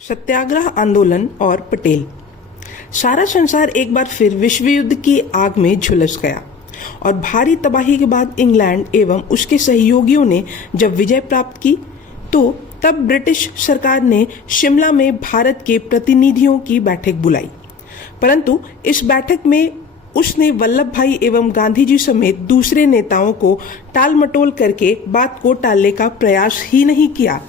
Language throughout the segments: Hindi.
सत्याग्रह आंदोलन और पटेल। सारा संसार एक बार फिर विश्व युद्ध की आग में झुलस गया और भारी तबाही के बाद इंग्लैंड एवं उसके सहयोगियों ने जब विजय प्राप्त की तो तब ब्रिटिश सरकार ने शिमला में भारत के प्रतिनिधियों की बैठक बुलाई। परंतु इस बैठक में उसने वल्लभ भाई एवं गांधी जी समेत दूसरे नेताओं को टालमटोल करके बात को टालने का प्रयास ही नहीं किया,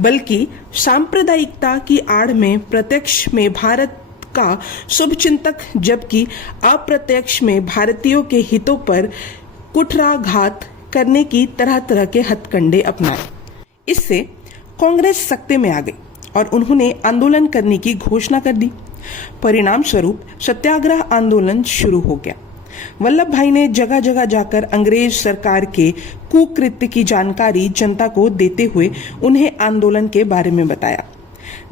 बल्कि सांप्रदायिकता की आड़ में प्रत्यक्ष में भारत का शुभचिंतक जबकि अप्रत्यक्ष में भारतीयों के हितों पर कुठाराघात करने की तरह तरह के हथकंडे अपनाए। इससे कांग्रेस सत्ते में आ गई और उन्होंने आंदोलन करने की घोषणा कर दी। परिणाम स्वरूप सत्याग्रह आंदोलन शुरू हो गया। वल्लभ भाई ने जगह जगह जाकर अंग्रेज सरकार के कुकृत्य की जानकारी जनता को देते हुए उन्हें आंदोलन के बारे में बताया।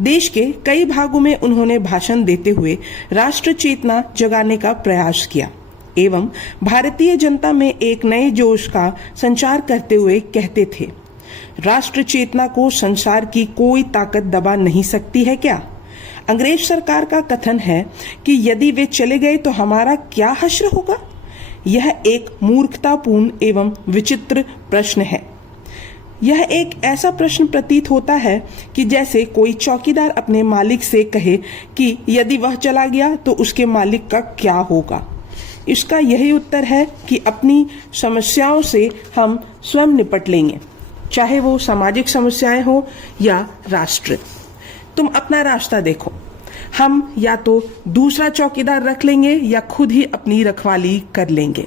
देश के कई भागों में उन्होंने भाषण देते हुए राष्ट्र चेतना जगाने का प्रयास किया एवं भारतीय जनता में एक नए जोश का संचार करते हुए कहते थे, राष्ट्र चेतना को संसार की कोई ताकत दबा नहीं सकती है क्या? अंग्रेज सरकार का कथन है कि यदि वे चले गए तो हमारा क्या हश्र होगा? यह एक मूर्खतापूर्ण एवं विचित्र प्रश्न है। यह एक ऐसा प्रश्न प्रतीत होता है कि जैसे कोई चौकीदार अपने मालिक से कहे कि यदि वह चला गया तो उसके मालिक का क्या होगा। इसका यही उत्तर है कि अपनी समस्याओं से हम स्वयं निपट लेंगे, चाहे वो सामाजिक समस्याएं हो या राष्ट्र। तुम अपना रास्ता देखो, हम या तो दूसरा चौकीदार रख लेंगे या खुद ही अपनी रखवाली कर लेंगे।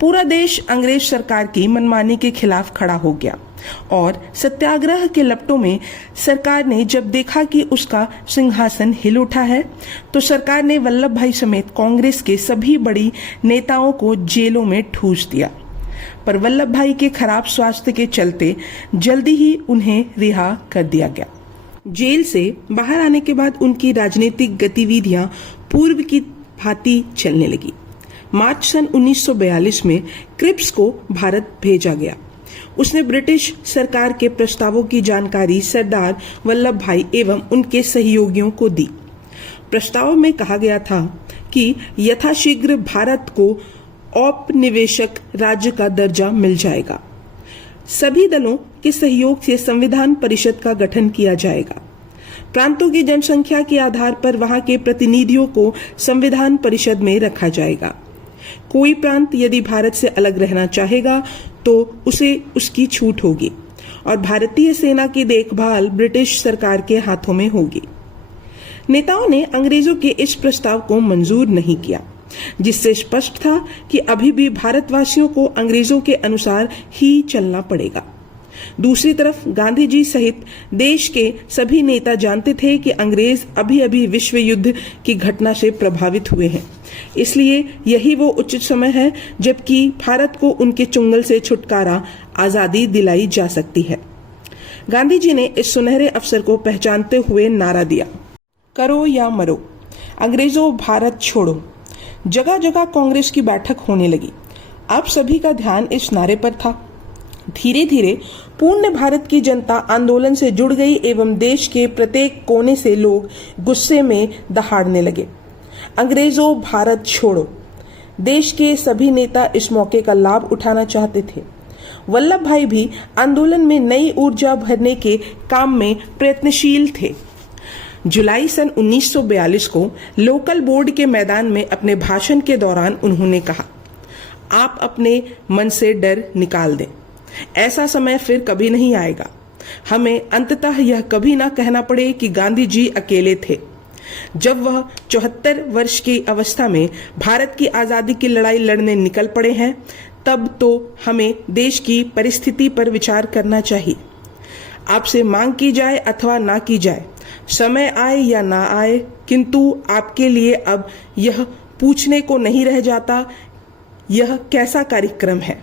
पूरा देश अंग्रेज सरकार की मनमानी के खिलाफ खड़ा हो गया और सत्याग्रह के लपटों में सरकार ने जब देखा कि उसका सिंहासन हिल उठा है तो सरकार ने वल्लभ भाई समेत कांग्रेस के सभी बड़ी नेताओं को जेलों में ठूस दिया। पर वल्लभ भाई के खराब स्वास्थ्य के चलते जल्दी ही उन्हें रिहा कर दिया गया। जेल से बाहर आने के बाद उनकी राजनीतिक गतिविधियां पूर्व की भांति चलने लगी। मार्च सन 1942 में क्रिप्स को भारत भेजा गया। उसने ब्रिटिश सरकार के प्रस्तावों की जानकारी सरदार वल्लभ भाई एवं उनके सहयोगियों को दी। प्रस्ताव में कहा गया था कि यथाशीघ्र भारत को औपनिवेशिक राज्य का दर्जा मिल जाएगा। सभी दलों के सहयोग से संविधान परिषद का गठन किया जाएगा। प्रांतों की जनसंख्या के आधार पर वहां के प्रतिनिधियों को संविधान परिषद में रखा जाएगा। कोई प्रांत यदि भारत से अलग रहना चाहेगा तो उसे उसकी छूट होगी और भारतीय सेना की देखभाल ब्रिटिश सरकार के हाथों में होगी। नेताओं ने अंग्रेजों के इस प्रस्ताव को मंजूर नहीं किया, जिससे स्पष्ट था कि अभी भी भारतवासियों को अंग्रेजों के अनुसार ही चलना पड़ेगा। दूसरी तरफ गांधी जी सहित देश के सभी नेता जानते थे कि अंग्रेज अभी अभी विश्व युद्ध की घटना से प्रभावित हुए हैं, इसलिए यही वो उचित समय है जबकि भारत को उनके चुंगल से छुटकारा, आजादी दिलाई जा सकती है। गांधी जी ने इस सुनहरे अवसर को पहचानते हुए नारा दिया, करो या मरो, अंग्रेजों भारत छोड़ो। जगह जगह कांग्रेस की बैठक होने लगी। अब सभी का ध्यान इस नारे पर था। धीरे धीरे पूर्ण भारत की जनता आंदोलन से जुड़ गई एवं देश के प्रत्येक कोने से लोग गुस्से में दहाड़ने लगे, अंग्रेजों भारत छोड़ो। देश के सभी नेता इस मौके का लाभ उठाना चाहते थे। वल्लभ भाई भी आंदोलन में नई ऊर्जा भरने के काम में प्रयत्नशील थे। जुलाई सन 1942 को लोकल बोर्ड के मैदान में अपने भाषण के दौरान उन्होंने कहा, आप अपने मन से डर निकाल दें, ऐसा समय फिर कभी नहीं आएगा। हमें अंततः यह कभी ना कहना पड़े कि गांधी जी अकेले थे। जब वह 74 वर्ष की अवस्था में भारत की आजादी की लड़ाई लड़ने निकल पड़े हैं, तब तो हमें देश की परिस्थिति पर विचार करना चाहिए। आपसे मांग की जाए अथवा ना की जाए, समय आए या ना आए, किंतु आपके लिए अब यह पूछने को नहीं रह जाता यह कैसा कार्यक्रम है।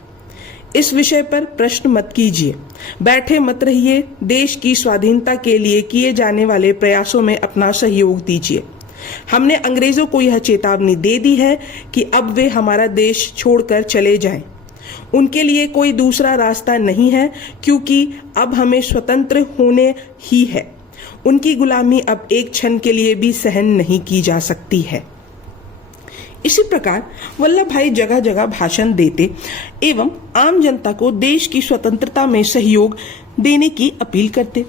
इस विषय पर प्रश्न मत कीजिए, बैठे मत रहिए, देश की स्वाधीनता के लिए किए जाने वाले प्रयासों में अपना सहयोग दीजिए। हमने अंग्रेजों को यह चेतावनी दे दी है कि अब वे हमारा देश छोड़कर चले जाएं। उनके लिए कोई दूसरा रास्ता नहीं है, क्योंकि अब हमें स्वतंत्र होने ही है। उनकी गुलामी अब एक क्षण के लिए भी सहन नहीं की जा सकती है। इसी प्रकार वल्लभ भाई जगह जगह भाषण देते एवं आम जनता को देश की स्वतंत्रता में सहयोग देने की अपील करते।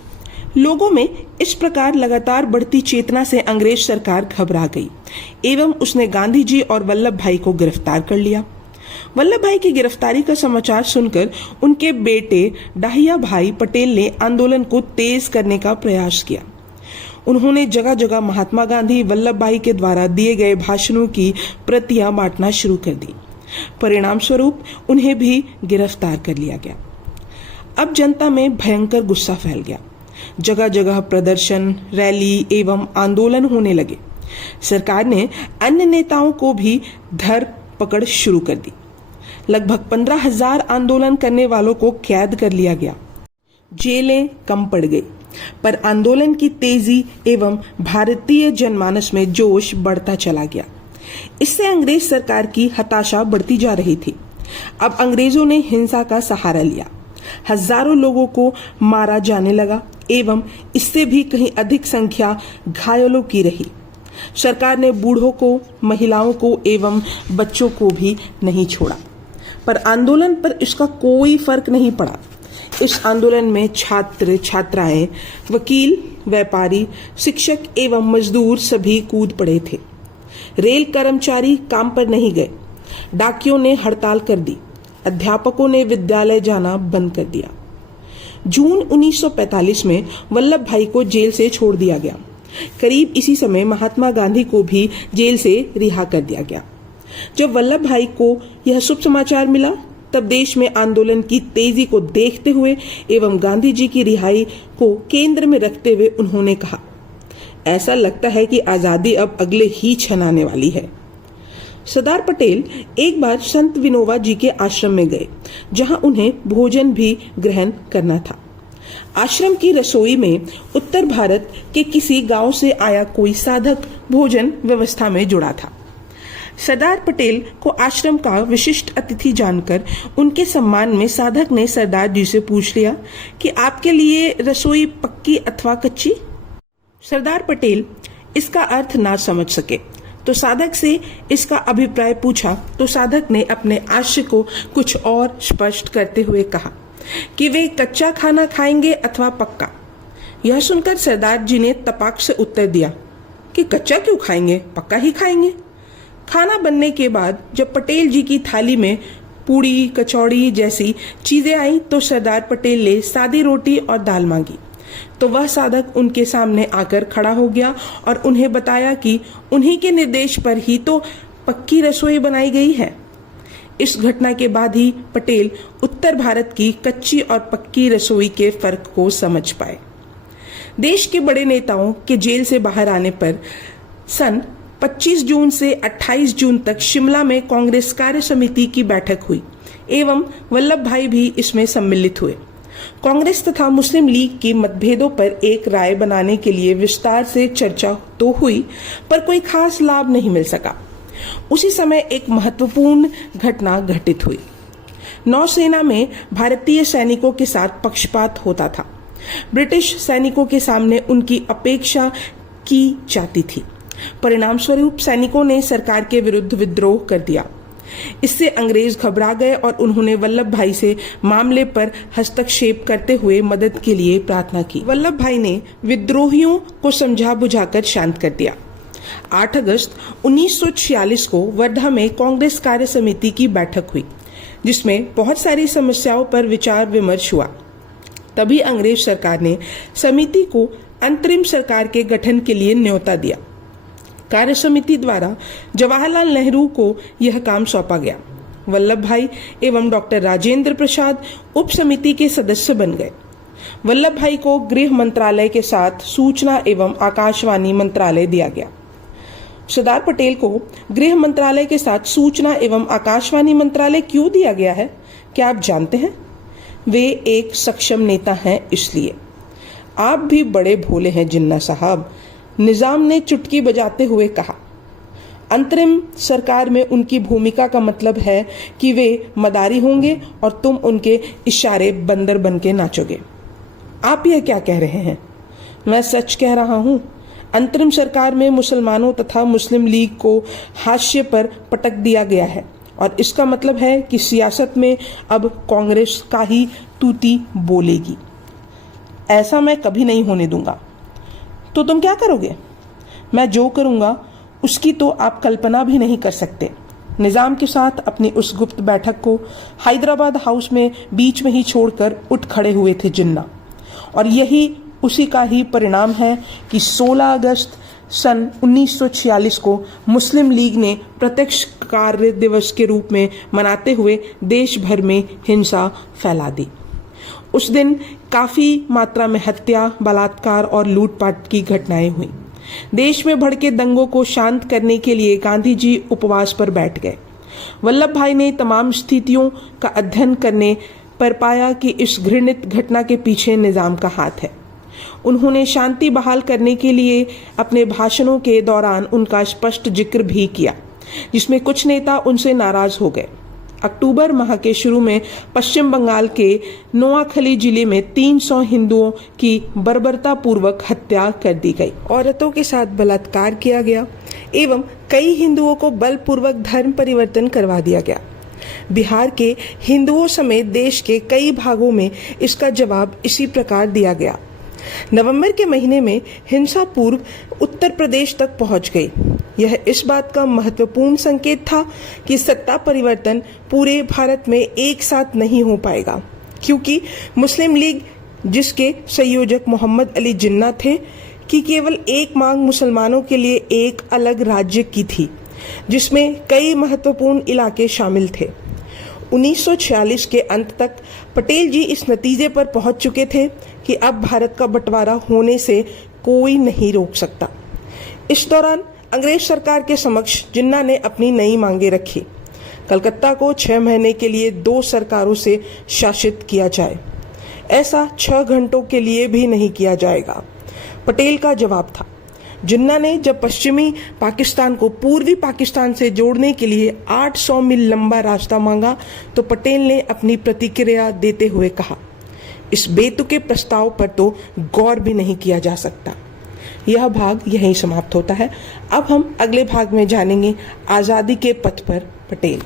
लोगों में इस प्रकार लगातार बढ़ती चेतना से अंग्रेज सरकार घबरा गई एवं उसने गांधी जी और वल्लभ भाई को गिरफ्तार कर लिया। वल्लभ भाई की गिरफ्तारी का समाचार सुनकर उनके बेटे डाहिया भाई पटेल ने आंदोलन को तेज करने का प्रयास किया। उन्होंने जगह जगह महात्मा गांधी वल्लभ भाई के द्वारा दिए गए भाषणों की प्रतियां बांटना शुरू कर दी। परिणाम स्वरूप उन्हें भी गिरफ्तार कर लिया गया। अब जनता में भयंकर गुस्सा फैल गया। जगह जगह प्रदर्शन, रैली एवं आंदोलन होने लगे। सरकार ने अन्य नेताओं को भी धर पकड़ शुरू कर दी। लगभग 15,000 आंदोलन करने वालों को कैद कर लिया गया। जेलें कम पड़ गई, पर आंदोलन की तेजी एवं भारतीय जनमानस में जोश बढ़ता चला गया। इससे अंग्रेज सरकार की हताशा बढ़ती जा रही थी। अब अंग्रेजों ने हिंसा का सहारा लिया। हजारों लोगों को मारा जाने लगा एवं इससे भी कहीं अधिक संख्या घायलों की रही। सरकार ने बूढ़ों को, महिलाओं को एवं बच्चों को भी नहीं छोड़ा, पर आंदोलन पर इसका कोई फर्क नहीं पड़ा। इस आंदोलन में छात्र, छात्राएं, वकील, व्यापारी, शिक्षक एवं मजदूर सभी कूद पड़े थे। रेल कर्मचारी काम पर नहीं गए। डाकियों ने हड़ताल कर दी। अध्यापकों ने विद्यालय जाना बंद कर दिया। जून 1945 में वल्लभ भाई को जेल से छोड़ दिया गया। करीब इसी समय महात्मा गांधी को भी जेल से रिहा कर दिया गया। जब वल्लभ भाई को यह शुभ समाचार मिला, तब देश में आंदोलन की तेजी को देखते हुए एवं गांधी जी की रिहाई को केंद्र में रखते हुए उन्होंने कहा, ऐसा लगता है कि आजादी अब अगले ही क्षण आने वाली है। सरदार पटेल एक बार संत विनोबा जी के आश्रम में गए, जहां उन्हें भोजन भी ग्रहण करना था। आश्रम की रसोई में उत्तर भारत के किसी गांव से आया कोई साधक भोजन व्यवस्था में जुड़ा था। सरदार पटेल को आश्रम का विशिष्ट अतिथि जानकर उनके सम्मान में साधक ने सरदार जी से पूछ लिया कि आपके लिए रसोई पक्की अथवा कच्ची। सरदार पटेल इसका अर्थ ना समझ सके तो साधक से इसका अभिप्राय पूछा, तो साधक ने अपने आशय को कुछ और स्पष्ट करते हुए कहा कि वे कच्चा खाना खाएंगे अथवा पक्का। यह सुनकर सरदार जी ने तपाक से उत्तर दिया कि कच्चा क्यों खाएंगे, पक्का ही खाएंगे। खाना बनने के बाद जब पटेल जी की थाली में पूड़ी, कचौड़ी जैसी चीजें आई, तो सरदार पटेल ने सादी रोटी और दाल मांगी। तो वह साधक उनके सामने आकर खड़ा हो गया और उन्हें बताया कि उन्हीं के निर्देश पर ही तो पक्की रसोई बनाई गई है। इस घटना के बाद ही पटेल उत्तर भारत की कच्ची और पक्की रसोई के फर्क को समझ पाए। देश के बड़े नेताओं के जेल से बाहर आने पर सन 25 जून से 28 जून तक शिमला में कांग्रेस कार्य समिति की बैठक हुई एवं वल्लभ भाई भी इसमें सम्मिलित हुए। कांग्रेस तथा मुस्लिम लीग के मतभेदों पर एक राय बनाने के लिए विस्तार से चर्चा तो हुई, पर कोई खास लाभ नहीं मिल सका। उसी समय एक महत्वपूर्ण घटना घटित हुई। नौसेना में भारतीय सैनिकों के साथ पक्षपात होता था। ब्रिटिश सैनिकों के सामने उनकी अपेक्षा की जाती थी। परिणाम स्वरूप सैनिकों ने सरकार के विरुद्ध विद्रोह कर दिया। इससे अंग्रेज घबरा गए और उन्होंने वल्लभ भाई से मामले पर हस्तक्षेप करते हुए मदद के लिए प्रार्थना की। वल्लभ भाई ने विद्रोहियों को समझा बुझाकर शांत कर दिया। 8 अगस्त 1946 को वर्धा में कांग्रेस कार्य समिति की बैठक हुई, जिसमें बहुत सारी समस्याओं पर विचार विमर्श हुआ। तभी अंग्रेज सरकार ने समिति को अंतरिम सरकार के गठन के लिए न्योता दिया। कार्य समिति द्वारा जवाहरलाल नेहरू को यह काम सौंपा गया। वल्लभ भाई एवं डॉक्टर राजेंद्र प्रसाद उप समिति के सदस्य बन गए। वल्लभ भाई को गृह मंत्रालय के साथ सूचना एवं आकाशवाणी मंत्रालय दिया गया। सरदार पटेल को गृह मंत्रालय के साथ सूचना एवं आकाशवाणी मंत्रालय क्यों दिया गया है, क्या आप जानते हैं? वे एक सक्षम नेता हैं, इसलिए। आप भी बड़े भोले हैं जिन्ना साहब, निजाम ने चुटकी बजाते हुए कहा। अंतरिम सरकार में उनकी भूमिका का मतलब है कि वे मदारी होंगे और तुम उनके इशारे बंदर बन के नाचोगे। आप यह क्या कह रहे हैं? मैं सच कह रहा हूँ। अंतरिम सरकार में मुसलमानों तथा मुस्लिम लीग को हाशिए पर पटक दिया गया है और इसका मतलब है कि सियासत में अब कांग्रेस का ही तूती बोलेगी। ऐसा मैं कभी नहीं होने दूंगा। तो तुम क्या करोगे? मैं जो करूंगा उसकी तो आप कल्पना भी नहीं कर सकते। निजाम के साथ अपनी उस गुप्त बैठक को हैदराबाद हाउस में बीच में ही छोड़कर उठ खड़े हुए थे जिन्ना, और यही उसी का ही परिणाम है कि 16 अगस्त सन 1946 को मुस्लिम लीग ने प्रत्यक्ष कार्य दिवस के रूप में मनाते हुए देश भर में हिंसा फैला दी। उस दिन काफी मात्रा में हत्या, बलात्कार और लूटपाट की घटनाएं हुई। देश में भड़के दंगों को शांत करने के लिए गांधी जी उपवास पर बैठ गए। वल्लभ भाई ने तमाम स्थितियों का अध्ययन करने पर पाया कि इस घृणित घटना के पीछे निजाम का हाथ है। उन्होंने शांति बहाल करने के लिए अपने भाषणों के दौरान उनका स्पष्ट जिक्र भी किया, जिसमें कुछ नेता उनसे नाराज हो गए। अक्टूबर माह के शुरू में पश्चिम बंगाल के नोआखली जिले में 300 हिंदुओं की बर्बरतापूर्वक हत्या कर दी गई। औरतों के साथ बलात्कार किया गया एवं कई हिंदुओं को बलपूर्वक धर्म परिवर्तन करवा दिया गया। बिहार के हिंदुओं समेत देश के कई भागों में इसका जवाब इसी प्रकार दिया गया। नवंबर के महीने में हिंसा पूर्व उत्तर प्रदेश तक पहुंच गई। यह इस बात का महत्वपूर्ण संकेत था कि सत्ता परिवर्तन पूरे भारत में एक साथ नहीं हो पाएगा, क्योंकि मुस्लिम लीग, जिसके संयोजक मोहम्मद अली जिन्ना थे, कि केवल एक मांग मुसलमानों के लिए एक अलग राज्य की थी, जिसमें कई महत्वपूर्ण इलाके शामिल थे। 1946 के अंत तक पटेल जी इस नतीजे पर पहुंच चुके थे कि अब भारत का बंटवारा होने से कोई नहीं रोक सकता। इस दौरान अंग्रेज सरकार के समक्ष जिन्ना ने अपनी नई मांगे रखी। कलकत्ता को 6 महीने के लिए 2 सरकारों से शासित किया जाए। ऐसा 6 घंटों के लिए भी नहीं किया जाएगा, पटेल का जवाब था। जिन्ना ने जब पश्चिमी पाकिस्तान को पूर्वी पाकिस्तान से जोड़ने के लिए 800 मील लंबा रास्ता मांगा, तो पटेल ने अपनी प्रतिक्रिया देते हुए कहा, इस बेतुके प्रस्ताव पर तो गौर भी नहीं किया जा सकता। यह भाग यहीं समाप्त होता है। अब हम अगले भाग में जानेंगे आज़ादी के पथ पर पटेल।